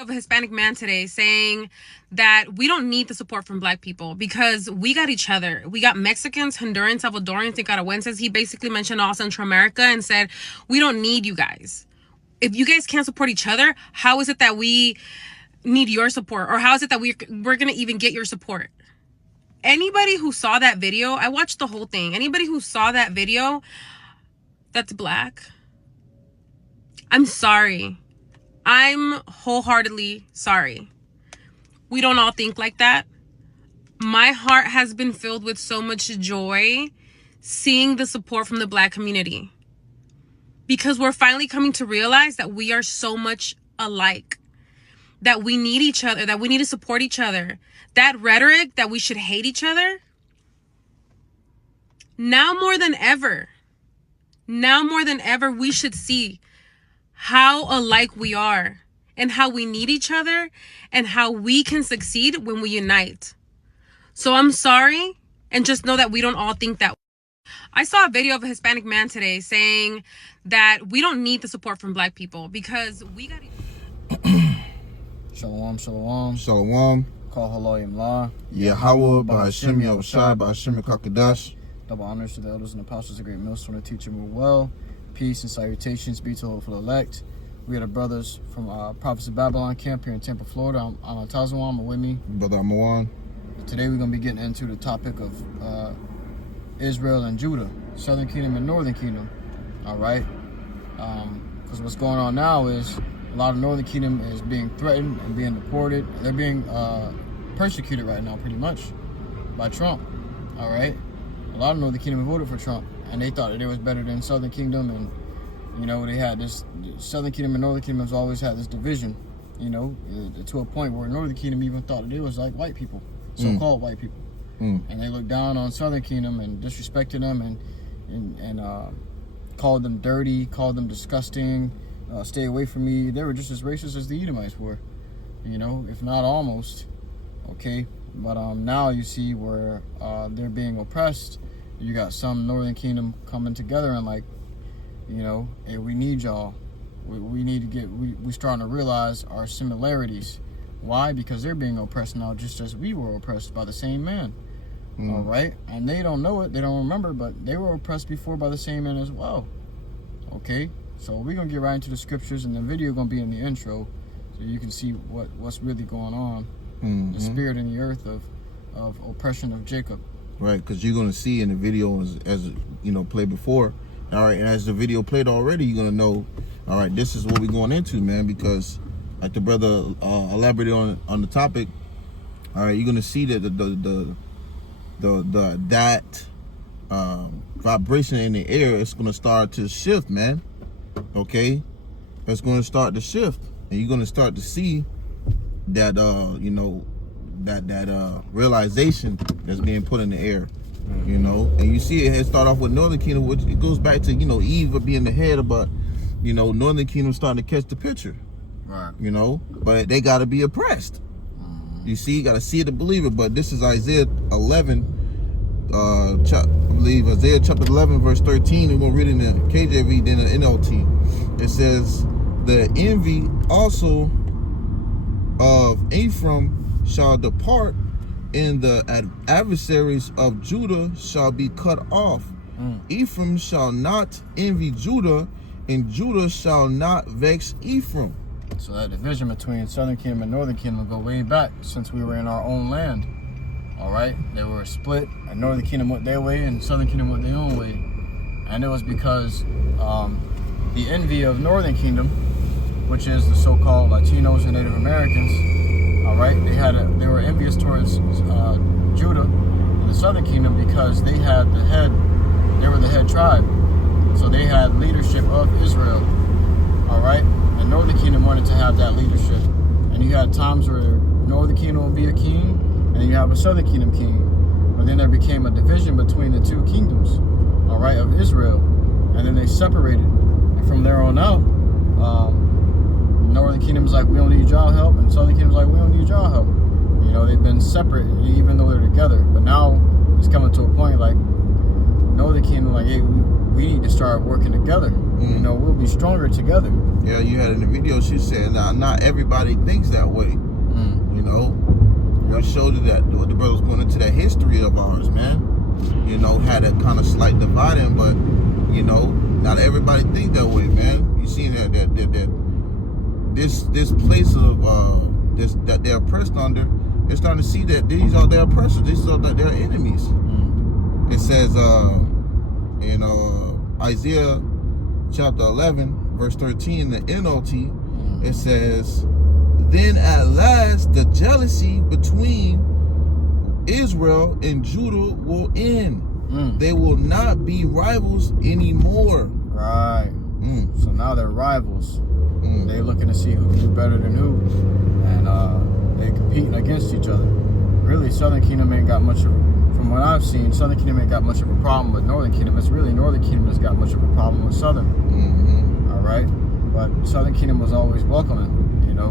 Of a Hispanic man today saying that we don't need the support from black people because we got each other. We got Mexicans, Hondurans, Salvadorans, Nicaraguenses. He basically mentioned all Central America and said, we don't need you guys. If you guys can't support each other, how is it that we need your support? Or how is it that we're going to even get your support? Anybody who saw that video, I watched the whole thing. Anybody who saw that video that's black, I'm sorry. I'm wholeheartedly sorry. We don't all think like that. My heart has been filled with so much joy seeing the support from the black community, because we're finally coming to realize that we are so much alike, that we need each other, that we need to support each other. That rhetoric that we should hate each other, now more than ever, we should see how alike we are and how we need each other and how we can succeed when we unite. So I'm sorry, and just know that we don't all think that. I saw a video of a Hispanic man today saying that we don't need the support from black people because we got... Shalom, shalom. Shalom. Call halal YAHAWAH, BAHASHAM, BAHASHAM, QADASH. Double honors to the elders and apostles, the great millstone, the teacher, move well. Peace and salutations be to the hopeful elect. We are the brothers from Prophets of Babylon camp here in Tampa, Florida. I'm itazawam555, and with me, Brother Amawan. Today we're going to be getting into the topic of Israel and Judah, Southern Kingdom and Northern Kingdom. All right? Because what's going on now is a lot of Northern Kingdom is being threatened and being deported. They're being persecuted right now, pretty much, by Trump. All right? A lot of Northern Kingdom voted for Trump, and they thought that it was better than Southern Kingdom, and you know, they had this, Southern Kingdom and Northern Kingdom has always had this division, you know, to a point where Northern Kingdom even thought that it was like white people, so-called white people. And they looked down on Southern Kingdom and disrespected them and called them dirty, called them disgusting, stay away from me. They were just as racist as the Edomites were, you know, if not almost, okay? But now you see where they're being oppressed. You got some Northern Kingdom coming together and like, you know, hey, we need y'all. We need to get, we're starting to realize our similarities. Why? Because they're being oppressed now just as we were oppressed by the same man. All right? And they don't know it, they don't remember, but they were oppressed before by the same man as well. Okay? So we're going to get right into the scriptures, and the video going to be in the intro so you can see what's really going on. The spirit in the earth of oppression of Jacob. Right, because you're going to see in the video as you know, played before. All right, and as the video played already, you're going to know, all right, this is what we're going into, man, because like the brother elaborated on the topic, all right, you're going to see that that vibration in the air is going to start to shift, man. Okay? It's going to start to shift, and you're going to start to see that you know, that realization that's being put in the air, you know. And you see it start off with Northern Kingdom, which it goes back to, you know, Eve being the head, but you know, Northern Kingdom starting to catch the picture, Right. you know, but they got to be oppressed. You see, you got to see it to believe it. But this is Isaiah 11, I believe Isaiah chapter 11 verse 13. We're gonna read it in the KJV, then the NLT. It says, the envy also of Ephraim shall depart, and the adversaries of Judah shall be cut off. Ephraim shall not envy Judah, and Judah shall not vex Ephraim. So that division between Southern Kingdom and Northern Kingdom go way back since we were in our own land. All right, they were split, and Northern Kingdom went their way, and Southern Kingdom went their own way. And it was because the envy of Northern Kingdom, which is the so-called Latinos and Native Americans, all right, they were envious towards Judah and the Southern Kingdom because they were the head tribe, so they had leadership of Israel, all right. And Northern Kingdom wanted to have that leadership, and you had times where Northern Kingdom would be a king, and then you have a Southern Kingdom king. But then there became a division between the two kingdoms, all right, of Israel, and then they separated. And from there on out, Northern Kingdom's like, we don't need y'all help, and Southern Kingdom's like, we don't need y'all help. You know, they've been separate even though they're together. But now it's coming to a point like Northern Kingdom like, hey, we we need to start working together. You know, we'll be stronger together. Yeah, you had in the video, she said, not everybody thinks that way. You know, we showed you that the brother's going into that history of ours, man. You know, had a kind of slight dividing, but you know, not everybody think that way, man. You see that this place of that they're oppressed under, they're starting to see that these are their oppressors, these are their enemies. It says in Isaiah chapter 11 verse 13, the NLT, it says, then at last the jealousy between Israel and Judah will end. They will not be rivals anymore. Right. So now they're rivals. They're looking to see who's better than who, and they're competing against each other. Really, Southern Kingdom ain't got much of, from what I've seen, Southern Kingdom ain't got much of a problem with Northern Kingdom. It's really Northern Kingdom that's got much of a problem with Southern. All right, but Southern Kingdom was always welcoming, you know,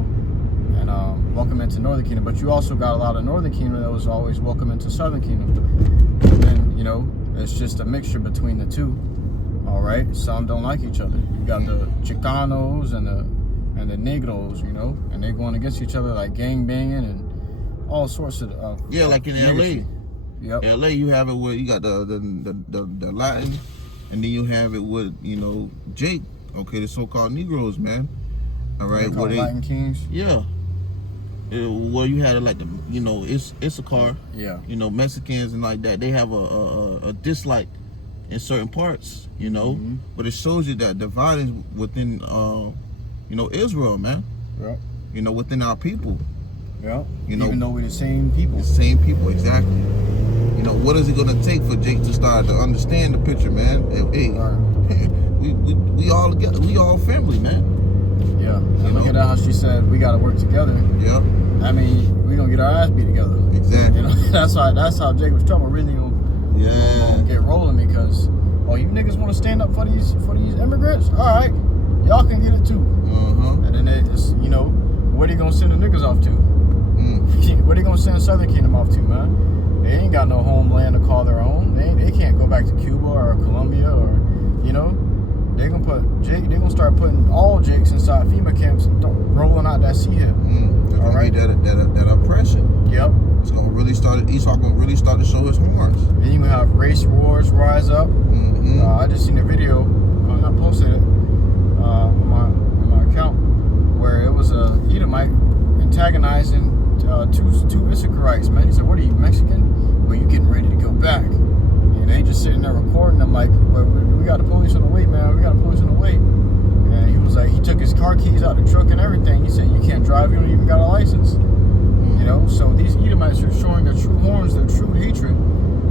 and welcome into Northern Kingdom. But you also got a lot of Northern Kingdom that was always welcome into Southern Kingdom. And you know, it's just a mixture between the two. All right, some don't like each other. You got the Chicanos and the Negros, you know, and they're going against each other like gang banging and all sorts of yeah, like in LA. Yep. LA, you have it with, you got the Latin, and then you have it with, you know, Jake. Okay, the so-called Negroes, man. All right, where they Latin Kings. Yeah. Where you had it like the, you know, it's a car. Yeah. You know, Mexicans and like that, they have a dislike in certain parts, you know, but it shows you that dividing within, you know, Israel, man. Yeah. You know, within our people. Yeah. You know, even though we're the same people. The same people, exactly. You know, what is it gonna take for Jake to start to understand the picture, man? Hey, we all together, we all family, man. Yeah. And look at how she said we gotta work together. Yep. I mean, we gonna get our ass beat together. Exactly. You know, that's how Jacob's trouble really gonna get rolling, because you niggas want to stand up for these immigrants? All right, y'all can get it too. And then it's, you know, where they gonna send the niggas off to? Where they gonna send Southern Kingdom off to, man? They ain't got no homeland to call their own. They can't go back to Cuba or Colombia, or, you know, they gonna put Jake. They gonna start putting all Jakes inside FEMA camps and rolling out that sea head. All right, that oppression. Yep. It's gonna really start. Esau gonna really start to show his horns. Then you gonna have race wars rise up. I just seen a video, and I posted it on my account, where it was a Edomite antagonizing two Issacharites. Man, he said, "What are you, Mexican? Well, you getting ready to go back?" And they just sitting there recording. I'm like, well, "We got the police on the way, man. We got the police on the way." And he was like, he took his car keys out the truck and everything. He said, "You can't drive. You don't even got a license." You know, so these Edomites are showing their true horns, their true hatred,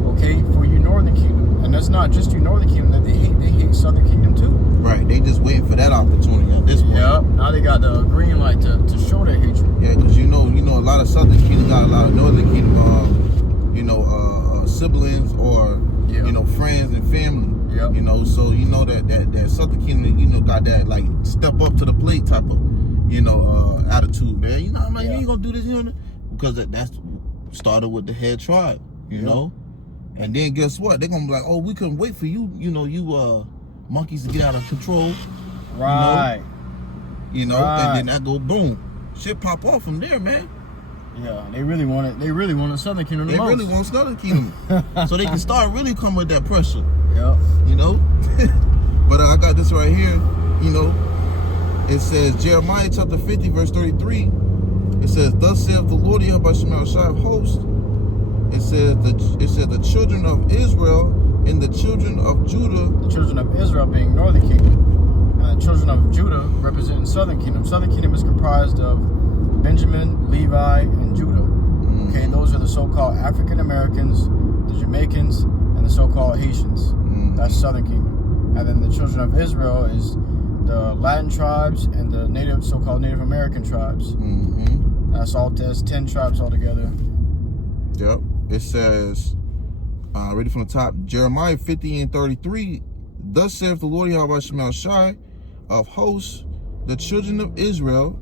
okay, for you Northern Kingdom. And that's not just you Northern Kingdom that they hate Southern Kingdom too. Right, they just waiting for that opportunity at this point. Yep, now they got the green light to show their hatred. Yeah, because you know, a lot of Southern Kingdom got a lot of Northern Kingdom, you know, siblings or, you know, friends and family. Yep. You know, so you know that Southern Kingdom, you know, got that like step up to the plate type of, you know, attitude, man. You know, I'm like, you ain't gonna do this, you know, because that's started with the head tribe, you know. And then guess what? They're gonna be like, "Oh, we couldn't wait for you, you know, you monkeys to get out of control." Right. You know, and then that go boom. Shit pop off from there, man. Yeah, they really want Southern Kingdom the most. They really want Southern Kingdom. So they can start really come with that pressure. Yeah. You know? But I got this right here, you know. It says Jeremiah chapter 50, verse 33. It says, "Thus saith the Lord YAHAWASHI of hosts." It said the children of Israel and the children of Judah. The children of Israel being Northern Kingdom, and the children of Judah representing Southern Kingdom. Southern Kingdom is comprised of Benjamin, Levi, and Judah. Okay, those are the so-called African Americans, the Jamaicans, and the so-called Haitians. That's Southern Kingdom. And then the children of Israel is the Latin tribes and the so-called Native American tribes. That's 10 tribes altogether. Yep. It says, read it from the top, Jeremiah 50 and 33. "Thus saith the Lord YAHAWASHI of hosts, the children of Israel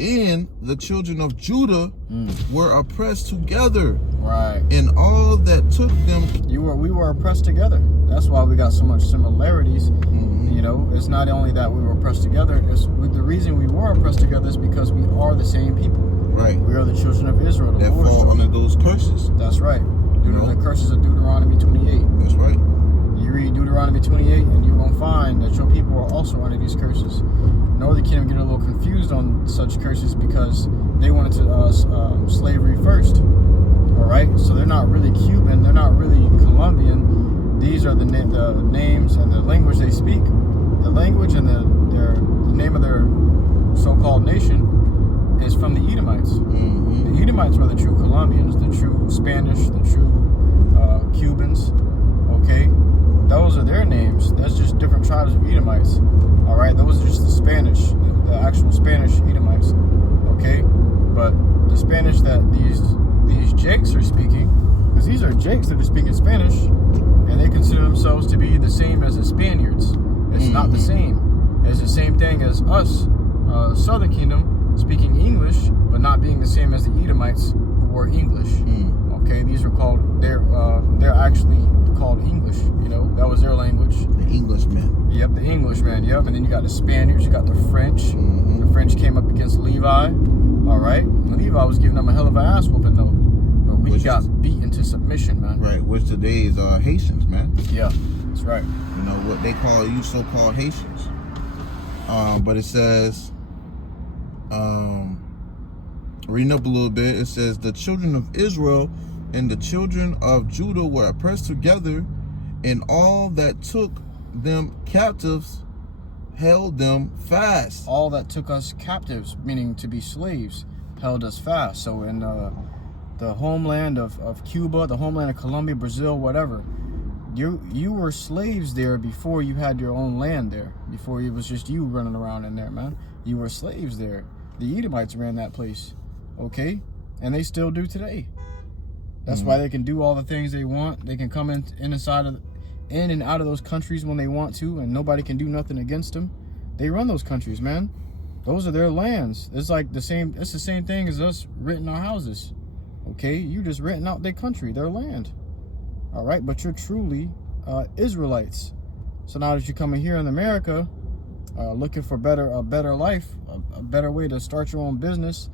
and the children of Judah were oppressed together. Right. And all that took them. We were oppressed together. That's why we got so much similarities. You know, it's not only that we were oppressed together. The reason we were oppressed together is because we are the same people. Right. We are the children of Israel. That fall under those curses. That's right. The curses of Deuteronomy 28. That's right. You read Deuteronomy 28, and you're gonna find that your people are also under these curses. Northern Kingdom get a little confused on such curses because they wanted to slavery first. All right, so they're not really Cuban, they're not really Colombian. These are the names and the language they speak. The language and the name of their so-called nation is from the Edomites. The Edomites were the true Colombians, the true Spanish, the true Cubans. Okay, those are their names. That's just different tribes of Edomites. All right, those are just the Spanish, the actual Spanish Edomites. Okay, but the Spanish that these Jakes are speaking, because these are Jakes that are speaking Spanish, and they consider themselves to be the same as the Spaniards. It's not the same. It's the same thing as us, Southern Kingdom, speaking English, but not being the same as the Edomites who were English. Okay, these are called, they're actually called English. You know, that was their language. The Englishmen. Yep, the Englishmen. Yep, and then you got the Spaniards, you got the French. The French came up against Levi. All right, and Levi was giving them a hell of an ass whooping though. But we got beaten to submission, man. Right, which today is Haitians, man. Yeah, that's right. You know what they call you, so-called Haitians. But it says, reading up a little bit, it says the children of Israel and the children of Judah were oppressed together, and all that took them captives held them fast. All that took us captives, meaning to be slaves, held us fast. So in the homeland of Cuba, the homeland of Colombia, Brazil, whatever, you were slaves there before you had your own land there. Before it was just you running around in there, man. You were slaves there. The Edomites ran that place, okay? And they still do today. That's why they can do all the things they want. They can come in and out of those countries when they want to, and nobody can do nothing against them. They run those countries, man. Those are their lands. It's like the same. It's the same thing as us renting our houses. Okay, you just renting out their country, their land. All right, but you're truly Israelites. So now that you're coming here in America, looking for a better life, a better way to start your own business,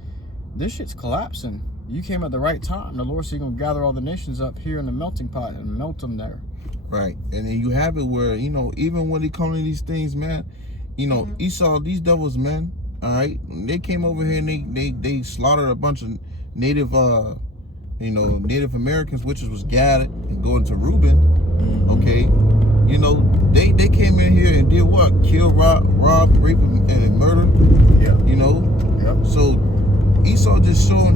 this shit's collapsing. You came at the right time. The Lord said He's gonna gather all the nations up here in the melting pot and melt them there. Right, and then you have it where, you know, even when it comes to these things, man, you know, Esau, these devils, man, all right, they came over here and they slaughtered a bunch of Native Native Americans, which was Gad and going to Reuben, okay, you know, they came in here and did what? Kill, rob, rape, and murder. Yeah. You know. Yep. So Esau just showed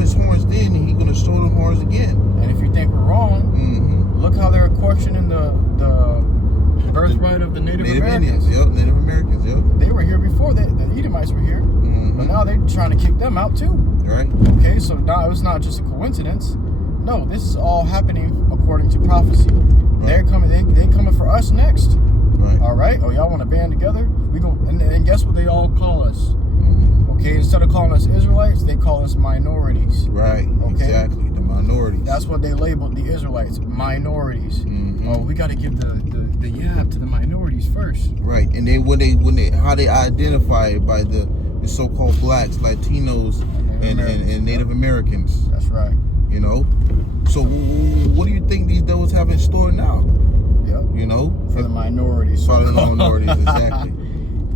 his horns then, and he's gonna show them horns again. And if you think we're wrong, look how they're questioning the birthright of the Native Americans. Indians, yep, Native Americans, yep. They were here before the Edomites were here, but now they're trying to kick them out too. Right. Okay, so now it's not just a coincidence. No, this is all happening according to prophecy. Right. They're coming. They coming for us next. Right. All right. Oh, y'all want to band together? We go. And guess what they all call us? Okay, instead of calling us Israelites, they call us minorities. Right. Okay. Exactly. The minorities. That's what they labeled the Israelites, minorities. Oh, we got to give the yab to the minorities first. Right. And then when they how they identify it by the so-called blacks, Latinos, and Native Americans. That's right. You know. So what do you think these devils have in store now? Yep. You know, for the minorities. For the minorities, exactly.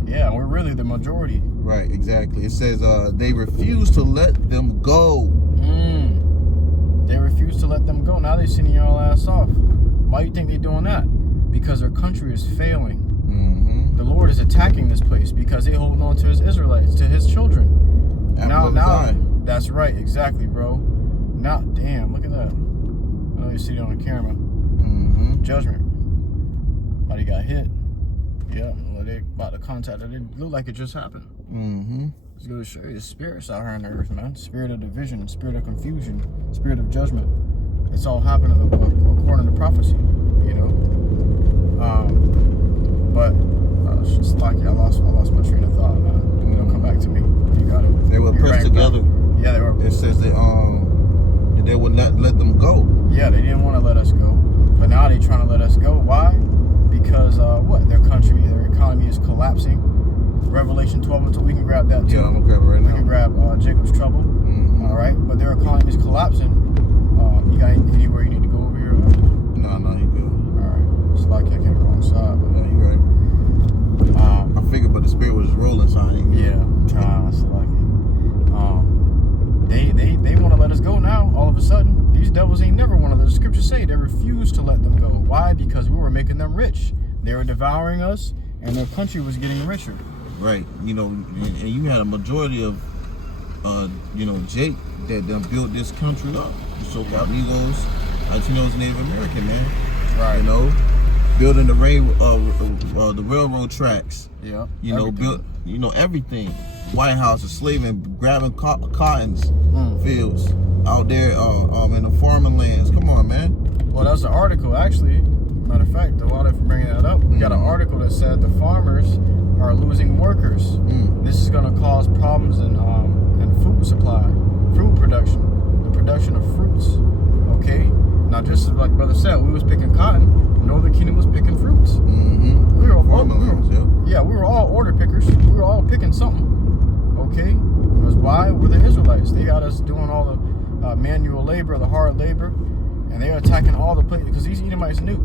Yeah, we're really the majority. Right, exactly. It says they refuse to let them go. They refuse to let them go. Now they're sending y'all ass off. Why do you think they're doing that? Because their country is failing. The Lord is attacking this place because they're holding on to His Israelites, to His children. Now, that's right, exactly, bro. Now, damn, look at that. I know you see it on the camera. Judgment. Somebody got hit. Yeah, well, they about to contact it. It looked like it just happened. It's going to show you the spirits out here on the earth, man. Spirit of division, spirit of confusion, spirit of judgment. It's all happening according to prophecy, you know. But it's lucky I lost my train of thought, man. It'll come back to me. You got it. They were pressed together. Yeah, they were. It says they would not let them go. Yeah, they didn't want to let us go, but now they're trying to let us go. Why? Because their country, their economy is collapsing. Revelation 12 we can grab that too. Yeah, I'm gonna grab it right now. We can grab Jacob's trouble. Mm-hmm. All right, but their economy is collapsing. You got anywhere you need to go over here? No, you good. All right, it's like I came the wrong side. But, Yeah, you right. I figured, but the spirit was rolling, so I didn't. Yeah, it's like they want to let us go now. All of a sudden, these devils ain't never wanted. The scriptures say they refused to let them go. Why? Because we were making them rich. They were devouring us, and their country was getting richer. Right. You know, and you had a majority of, Jake that done built this country up. The so-called Negroes, Latinos, Native American, man. Right. You know, building the railroad tracks. Yeah. You know, built. You know everything. White House, enslaving, grabbing cottons fields out there in the farming lands. Come on, man. Well, that's an article, actually. Matter of fact, a lot of bringing that up. We got an article that said the farmers are losing workers. This is going to cause problems in food supply, fruit production, the production of fruits. Okay. Now, just like Brother said, we was picking cotton. Northern Kingdom was picking fruits. We were all order pickers. We were all picking something. Okay, because why? We're the Israelites. They got us doing all the manual labor, the hard labor, and they're attacking all the places because these Edomites knew.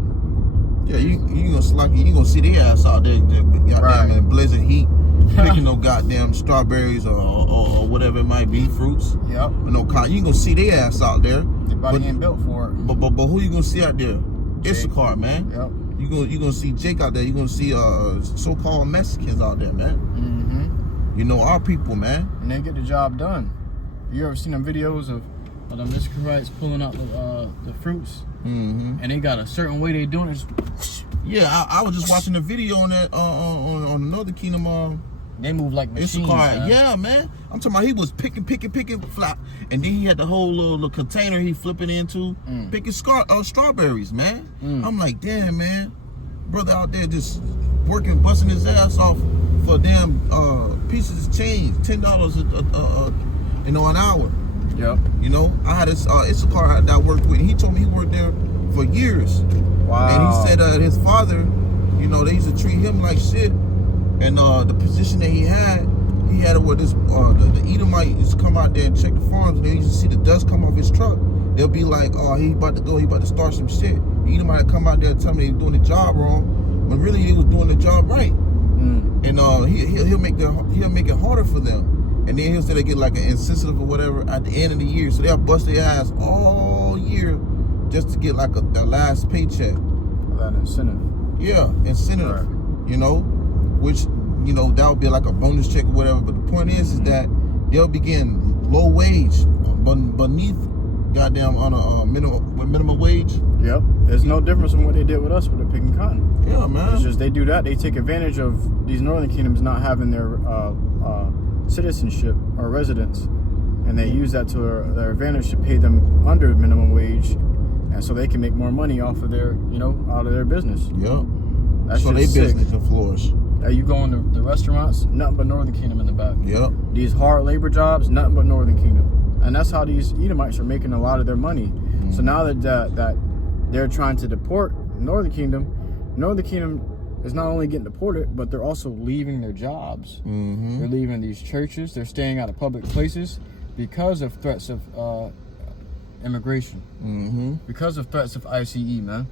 Yeah, you gonna see their ass out there, goddamn in blizzard heat, picking no goddamn strawberries or whatever it might be, fruits. Yep. No cotton. You gonna see their ass out there. Their body ain't built for it. But who you gonna see out there? Issachar, man. Yep. You gonna see Jake out there. You gonna see so-called Mexicans out there, man. You know, our people, man. And they get the job done. You ever seen them videos of the Israelites pulling out the fruits? And they got a certain way they doing it. Yeah, I was just watching the video on that on another Kingdom. They move like machines. Man. Yeah, man. I'm talking about he was picking, flap, and then he had the whole little container he flipping into, picking strawberries, man. I'm like, damn, man, brother out there just working, busting his ass off for damn pieces of change, $10 an hour. Yep. You know, I had this Issachar that I worked with. He told me he worked there for years. Wow. And he said his father, you know, they used to treat him like shit. And the position that he had it where this the Edomite used to come out there and check the farms, and they used to see the dust come off his truck. They'll be like, oh, he about to go, he about to start some shit. The Edomite would come out there and tell me they doing the job wrong, but really he was doing the job right. And he'll make it harder for them. And then he'll say they get like an incentive or whatever at the end of the year. So they'll bust their ass all year just to get like their last paycheck. That incentive. Yeah, incentive. Right. You know, which, you know, that would be like a bonus check or whatever. But the point is that they'll be getting low wage beneath goddamn on a minimum wage. Yep. There's no difference from what they did with us with the picking cotton. Yeah, man. It's just they do that. They take advantage of these Northern Kingdoms not having their citizenship or residence, and they use that to their advantage to pay them under minimum wage, and so they can make more money off of their, out of their business. Yep. That's so they business can flourish. You go into the restaurants, nothing but Northern Kingdom in the back. Yep. These hard labor jobs, nothing but Northern Kingdom, and that's how these Edomites are making a lot of their money. So now that they're trying to deport Northern Kingdom is not only getting deported, but they're also leaving their jobs. They're leaving these churches. They're staying out of public places because of threats of immigration. Because of threats of ICE, man.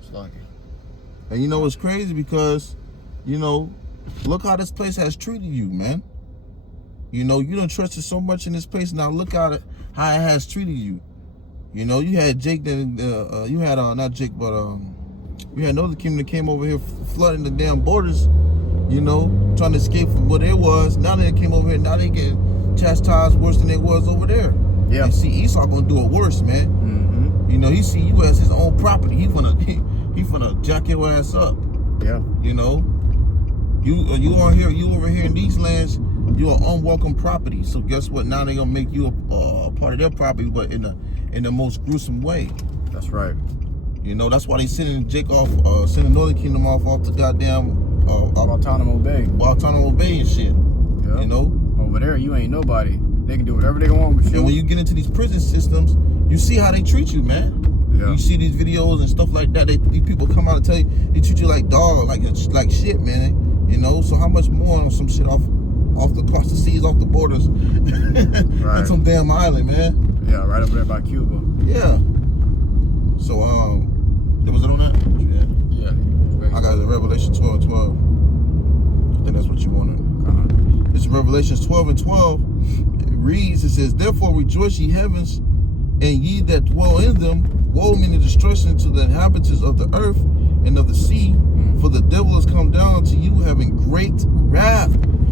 It's like it. And you know what's crazy? Because, look how this place has treated you, man. You don't trust it so much in this place. Now look how it has treated you. You had Jake, you had not Jake, but we had Northern Kingdom that came over here flooding the damn borders, trying to escape from what it was. Now they came over here, now they getting chastised worse than it was over there. Yeah. And see, Esau gonna do it worse, man. He see you as his own property. He finna jack your ass up. Yeah. You over here in these lands, you're an unwelcome property. So guess what? Now they gonna make you a part of their property, but in the most gruesome way. That's right. That's why they sending sending Northern Kingdom off to goddamn Guantanamo Bay. Guantanamo Bay and shit. Yeah. over there, you ain't nobody. They can do whatever they want with you. And when you get into these prison systems, you see how they treat you, man. Yeah. You see these videos and stuff like that. These people come out and tell you they treat you like dog, like shit, man. You know. So how much more on some shit off across the seas, off the borders, right. on some damn island, man. Yeah, right over there by Cuba. Yeah. So was it on that? Yeah. I got it, Revelation 12:12. I think that's what you wanted. It's Revelations 12:12. It reads, it says, "Therefore rejoice, ye heavens, and ye that dwell in them. Woe meaning destruction to the inhabitants of the earth and of the sea. For the devil is come down to you, having great wrath,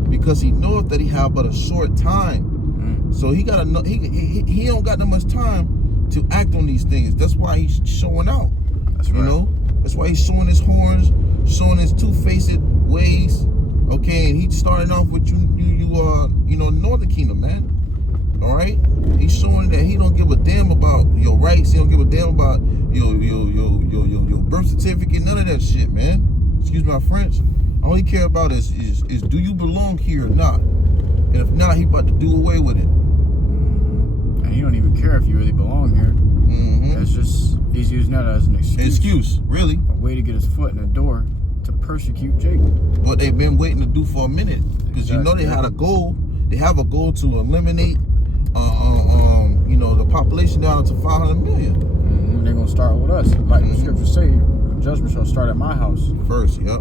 because he knoweth that he have but a short time." So he gotta know he don't got that much time to act on these things. That's why he's showing out. That's right. You know, that's why he's showing his horns, showing his two-faced ways. Okay, and he's starting off with you know, Northern Kingdom, man. All right, he's showing that he don't give a damn about your rights. He don't give a damn about your birth certificate. None of that shit, man. Excuse my French. All he care about is do you belong here or not? And if not, he about to do away with it. And he don't even care if you really belong here. That's just, he's using that as an excuse. Really. A way to get his foot in the door to persecute Jacob. What they've been waiting to do for a minute, because you know they had a goal. They have a goal to eliminate, you know, the population down to 500 million. They're gonna start with us, like the scriptures say. The judgment shall start at my house first. Yep.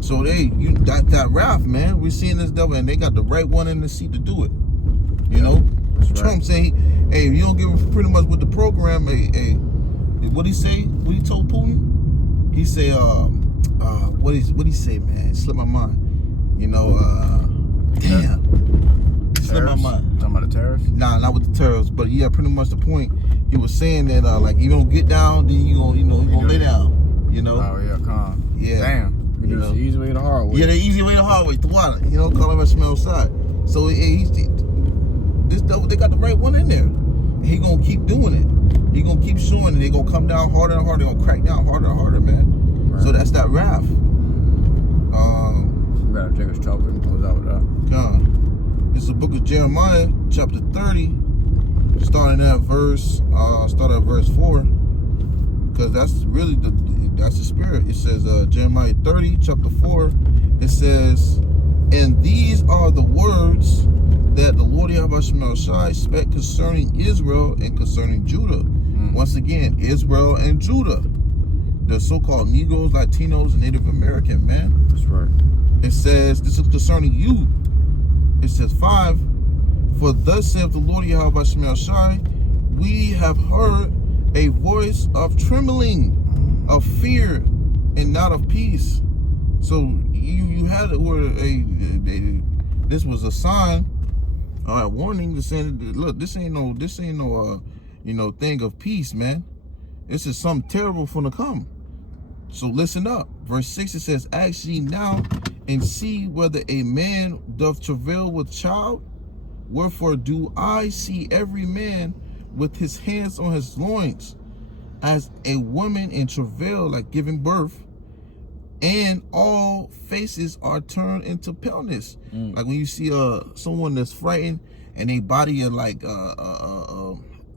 So you got that wrath, man. We're seeing this devil, and they got the right one in the seat to do it. You know, Trump say, "Hey, if you don't give pretty much with the program, hey, what he say? What he told Putin? He say, what he say, man? It slipped my mind. You know, damn, it slipped my mind. Talking about the terrorists? Nah, not with the terrorists, but yeah, pretty much the point. He was saying that like you don't get down, then you gonna lay down. You know? Oh yeah, calm. Yeah. Damn. You know, the easy way, the hard way. Yeah, the easy way, the hard way. The water. You know, call him a smell side. So this devil, they got the right one in there. And he gonna keep doing it. He gonna keep showing it. They gonna come down harder and harder. They gonna crack down harder and harder, man. Right. So that's that wrath. We gotta drink his chocolate and close out with that. God. It's the book of Jeremiah, chapter 30, starting at verse 4. Because that's really that's the spirit. It says Jeremiah 30, chapter 4. It says, "And these are the words that the Lord YAHAWASHI spake concerning Israel and concerning Judah." Once again, Israel and Judah, the so-called Negroes, Latinos, and Native American, man. That's right. It says, this is concerning you. It says 5, "For thus saith the Lord YAHAWASHI, we have heard a voice of trembling, of fear, and not of peace." So you had it where this was a sign, warning to saying, look, this ain't no thing of peace, man. This is something terrible for to come. So listen up. Verse 6, it says, "Ask ye now and see whether a man doth travail with child. Wherefore do I see every man with his hands on his loins, as a woman in travail, like giving birth, and all faces are turned into paleness." Like when you see someone that's frightened and their body are like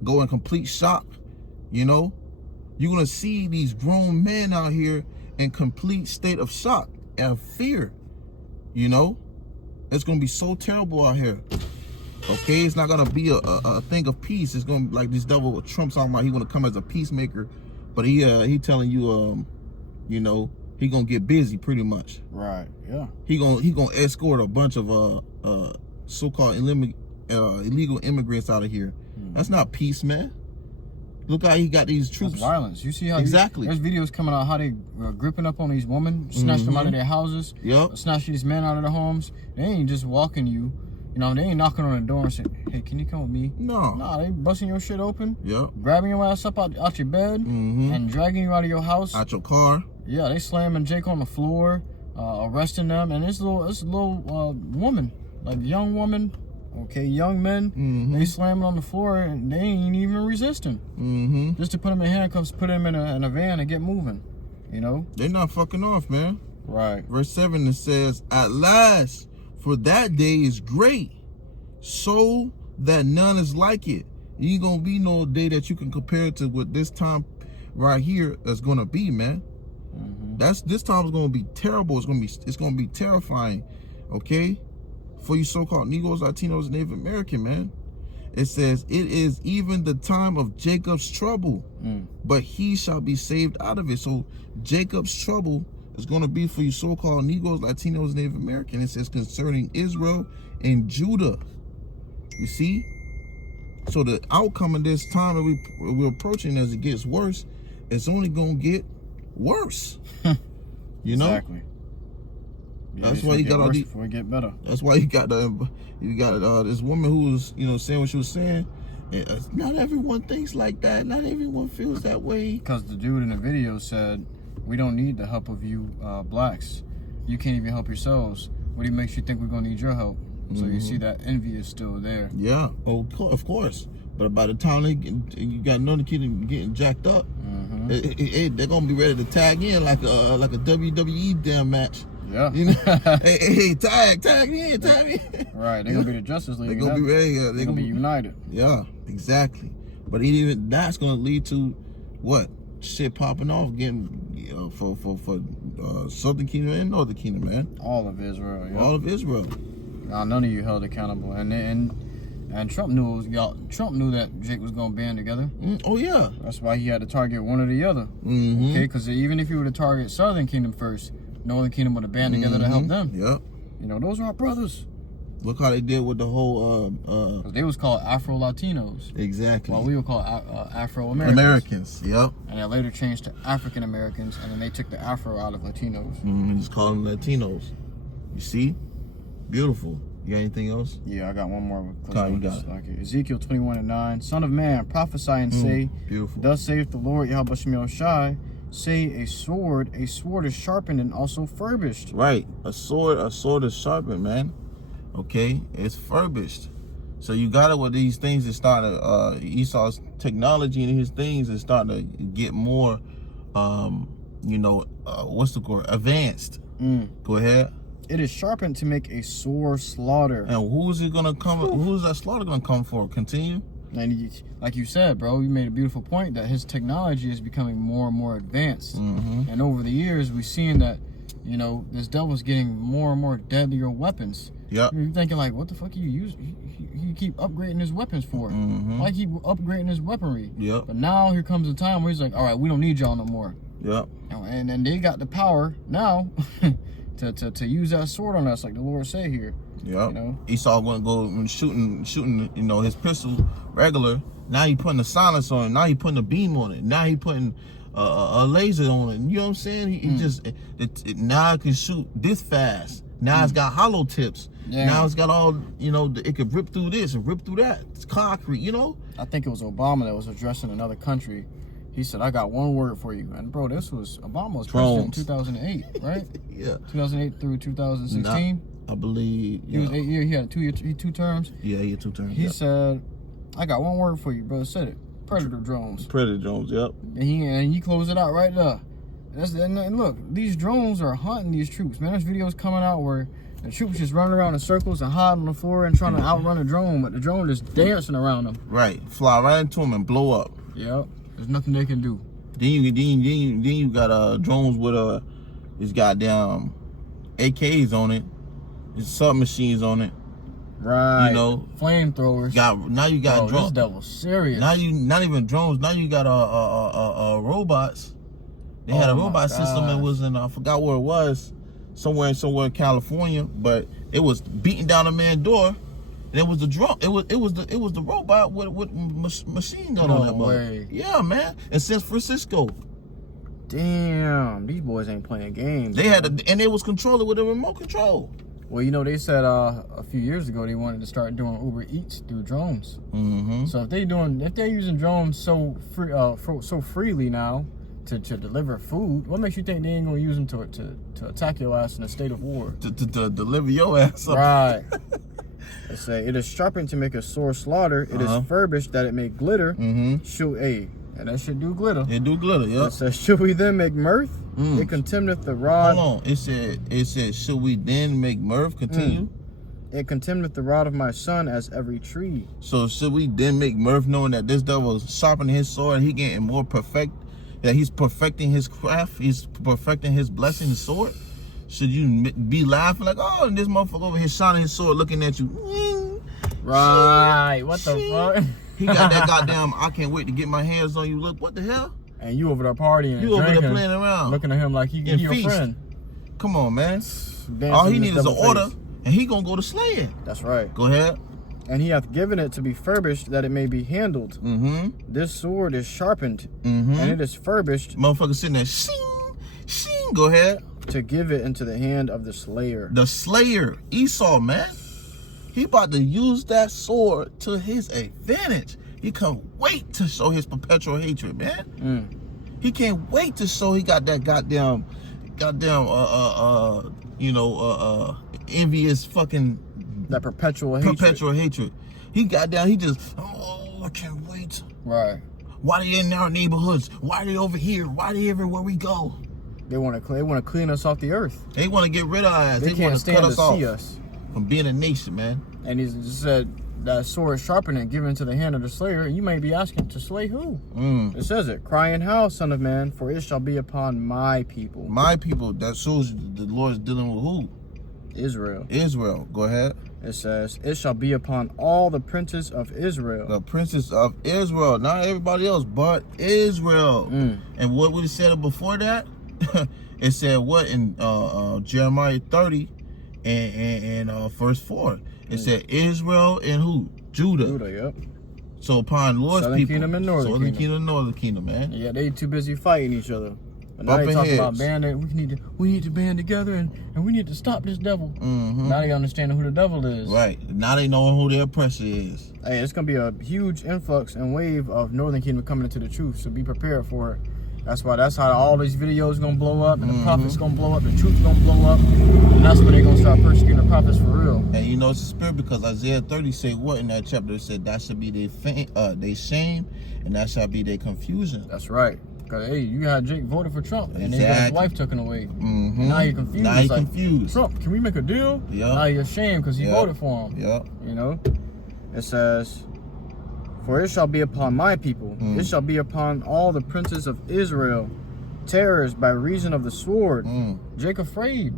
go in complete shock, you know, you're gonna see these grown men out here in complete state of shock and fear. You know, it's gonna be so terrible out here. Okay, it's not gonna be a thing of peace. It's gonna be like this devil Trump's talking about. He wanna come as a peacemaker, but he telling you you know, he gonna get busy pretty much. Right. Yeah. He gonna escort a bunch of so-called illegal immigrants out of here. That's not peace, man. Look how he got these troops. That's violence. You see how exactly. There's videos coming out how they gripping up on these women, snatch them out of their houses. Yep. Snatch these men out of their homes. They ain't just walking you. You know, they ain't knocking on the door and saying, "Hey, can you come with me?" No. Nah, they busting your shit open. Yep. Grabbing your ass up out your bed and dragging you out of your house. Out your car. Yeah, they slamming Jake on the floor, arresting them, and this little woman, like young woman, okay, young men, they slamming on the floor and they ain't even resisting. Just to put them in handcuffs, put them in a van and get moving. You know, they're not fucking off, man. Right. Verse 7, it says, "At last, For that day is great, so that none is like it. You ain't gonna be no day that you can compare to what this time right here is gonna be, man. This time is gonna be terrible. It's gonna be terrifying, okay? For you so-called Negroes, Latinos, and Native American, man. It says, it is even the time of Jacob's trouble, but he shall be saved out of it. So Jacob's trouble is going to be for you so-called Negroes, Latinos, and Native American. It says concerning Israel and Judah. You see? So the outcome of this time that we're approaching as it gets worse, it's only going to get worse. You know? Exactly. Yeah, that's why you got all these. Before it get better. That's why you got this woman who was, saying what she was saying. Not everyone thinks like that. Not everyone feels that way. Because the dude in the video said, "We don't need the help of you blacks. You can't even help yourselves. What makes you think we're gonna need your help?" So you see that envy is still there. Yeah, of course. But by the time you got another kid getting jacked up, they're gonna be ready to tag in like a WWE damn match. Yeah. You know? hey, tag me in. Right, they're gonna be the Justice League. They're gonna be ready. They're gonna be united. Yeah, exactly. But even that's gonna lead to what? Shit popping off again for Southern Kingdom and Northern Kingdom, man. All of Israel. Yeah. All of Israel. Now, none of you held accountable, and Trump knew that Jake was gonna band together. Oh yeah. That's why he had to target one or the other. Okay, because even if he were to target Southern Kingdom first, Northern Kingdom would have band together to help them. Yep. Those are our brothers. Look how they did with the whole Because they was called Afro-Latinos. Exactly. While we were called Afro-Americans. Americans, yep. And they later changed to African-Americans, and then they took the Afro out of Latinos. Just call them Latinos. You see? Beautiful. You got anything else? Yeah, I got one more. You got it. Okay. Ezekiel 21:9. Son of man, prophesy and say, beautiful. Thus saith the Lord YAHAWASHI, say a sword is sharpened and also furbished. Right. A sword is sharpened, man. Okay? It's furbished. So you got it with these things that started, Esau's technology and his things is starting to get more, what's the word? Advanced. Go ahead. It is sharpened to make a sore slaughter. And who's that slaughter gonna come for? Continue. And like you said, bro, you made a beautiful point that his technology is becoming more and more advanced. And over the years, we've seen that, this devil's getting more and more deadlier weapons. Yep. You're thinking like, what the fuck you keep upgrading his weapons for? Why keep upgrading his weaponry? Yep. But now here comes a time where he's like, all right, we don't need y'all no more. Yep. And they got the power now to use that sword on us, like the Lord said here. Yep. Esau went go and shooting, his pistol regular. Now he putting a silence on it. Now he putting a beam on it. Now he putting a laser on it. You know what I'm saying? He just now it can shoot this fast. Now it's got hollow tips. Yeah. Now it's got all, it could rip through this and rip through that. It's concrete, I think it was Obama that was addressing another country. He said, I got one word for you. And bro, Obama was president in 2008, right? Yeah. 2008 through 2016. I believe. He was 8 years. He had two terms. Yeah, he had 2 terms. He said, I got one word for you, brother. Said it. Predator drones. Predator drones, yep. And he closed it out right there. And look, these drones are hunting these troops, man. There's videos coming out where the troops just running around in circles and hiding on the floor and trying to outrun a drone, but the drone just dancing around them. Right. Fly right into them and blow up. Yep. There's nothing they can do. Then you got drones with these goddamn AKs on it, there's submachines on it. Right. Flamethrowers. Now you got drones. This devil's serious. Now you not even drones. Now you got robots. They had a robot system that was in I forgot where it was, somewhere in California, but it was beating down a man's door. And it was the drone. It was the robot with machine gun on that mother. Yeah, man. In San Francisco. Damn, these boys ain't playing games. They had and they was controlling with a remote control. Well, they said a few years ago they wanted to start doing Uber Eats through drones. So if they're using drones so freely now to deliver food, what makes you think they ain't gonna use them to attack your ass in a state of war? To deliver your ass up. Right. They say it is sharpened to make a sore slaughter. It is furbished that it may glitter. And that should do glitter. It do glitter, yeah. It says, should we then make mirth? It contemneth the rod. Hold on. It said, should we then make mirth? Continue. It contemneth the rod of my son as every tree. So should we then make mirth knowing that this devil is sharpening his sword, he getting more perfect, that he's perfecting his craft, he's perfecting his blessing, his sword? Should you be laughing like, oh, and this motherfucker over here shining his sword looking at you? Right, what the fuck? He got that goddamn, I can't wait to get my hands on you look. What the hell? And you over there partying, you over there playing around, looking at him like he your friend. Come on, man. Dancing all he needs is an order, face. and he gonna go to slaying. That's right. Go ahead. And he hath given it to be furbished, that it may be handled. This sword is sharpened, and it is furbished. Motherfucker sitting there, shing, shing. Go ahead. To give it into the hand of the slayer. The slayer, Esau, man. He about to use that sword to his advantage. He can't wait to show his perpetual hatred, man. He can't wait to show he got that goddamn, envious fucking. That perpetual hatred. Perpetual hatred. He got down. He just, oh, I can't wait. Right. Why they in our neighborhoods? Why they over here? Why they everywhere we go? They want to clean us off the earth. They want to get rid of us. They want to cut us off. See us. From being a nation, man. And he said that sword sharpened and given into the hand of the slayer. You may be asking, to slay who? It says it. Cry and howl, son of man, for it shall be upon my people. My people. That shows the Lord is dealing with who? Israel. Israel. Go ahead. It says, it shall be upon all the princes of Israel. The princes of Israel. Not everybody else, but Israel. And what we said before that? It said what in Jeremiah 30 and verse 4. It said Israel and who? Judah. Judah, yep. So upon Lord's Southern people. Kingdom and Northern Southern Kingdom. Kingdom, Northern Kingdom, man. Yeah, they too busy fighting each other. But now they talking about banding. We need to band together and we need to stop this devil. Now they understanding who the devil is. Right. Now they know who their oppressor is. Hey, it's gonna be a huge influx and wave of Northern Kingdom coming into the truth. So be prepared for it. That's how all these videos gonna blow up, and the prophets gonna blow up, the truth's gonna blow up, and that's when they're gonna start persecuting the prophets for real. And you know it's a spirit because Isaiah 30 say what in that chapter? It said that should be their shame, and that shall be their confusion. That's right. Cause hey, you had Jake voted for Trump, and then got his wife taken away. And now you're confused. Now you're like, confused. Trump, can we make a deal? Yeah. Now you're ashamed because you voted for him. Yeah. You know, it says, for it shall be upon my people, it shall be upon all the princes of Israel, terrors by reason of the sword. Jake afraid.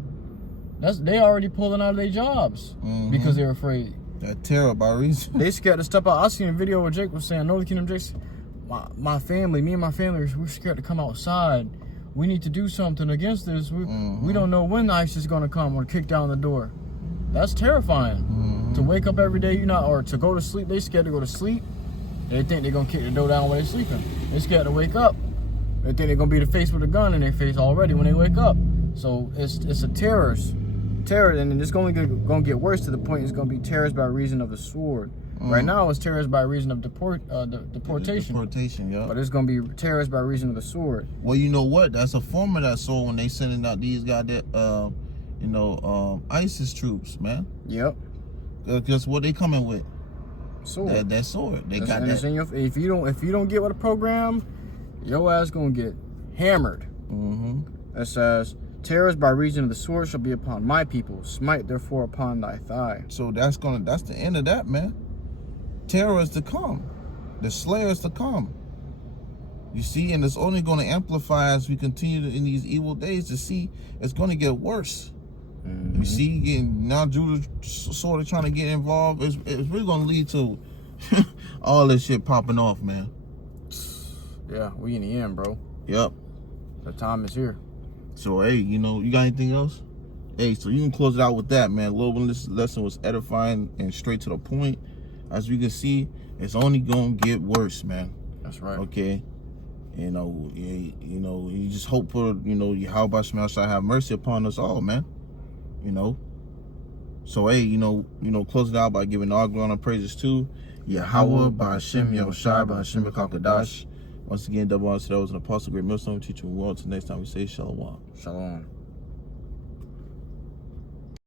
They already pulling out of their jobs because they're afraid. That terror by reason. They scared to step out. I seen a video where Jake was saying, Northern Kingdom Jake, my family, me and my family, we're scared to come outside. We need to do something against this. We don't know when ICE is going to come or kick down the door. That's terrifying. To wake up every day, or to go to sleep. They scared to go to sleep. They think they're going to kick the door down while they're sleeping. They scared to wake up. They think they're going to be faced with a gun in their face already when they wake up. So it's a terror, and it's going to get worse to the point it's going to be terrors by reason of the sword. Right now it's terrors by reason of deportation. Deportation, yeah. But it's going to be terrors by reason of the sword. Well, you know what? That's a form of that sword when they sending out these goddamn, ISIS troops, man. Yep. Guess what they coming with? Sword. That sword. They got that. If you don't get with a program, your ass gonna get hammered. It says, terrors by reason of the sword shall be upon my people. Smite therefore upon thy thigh. So that's the end of that, man. Terror is to come. The slayer is to come. You see, and it's only going to amplify as we continue in these evil days to see it's going to get worse. You see, now Judah sort of trying to get involved. It's really going to lead to all this shit popping off, man. Yeah, we in the end, bro. Yep. The time is here. So, hey, you got anything else? Hey, so you can close it out with that, man. This lesson was edifying and straight to the point. As we can see, it's only going to get worse, man. That's right. Okay. You just hope for, YAHAWASHI shall have mercy upon us all, man. So, hey, close it out by giving all glory and praises to YAHAWAH, BAHASHAM, YAHWASHI, BAHASHAM, QADASH. Once again, double honor to those in the apostle, great millstone, teaching the world. Till next time we say shalom. Shalom.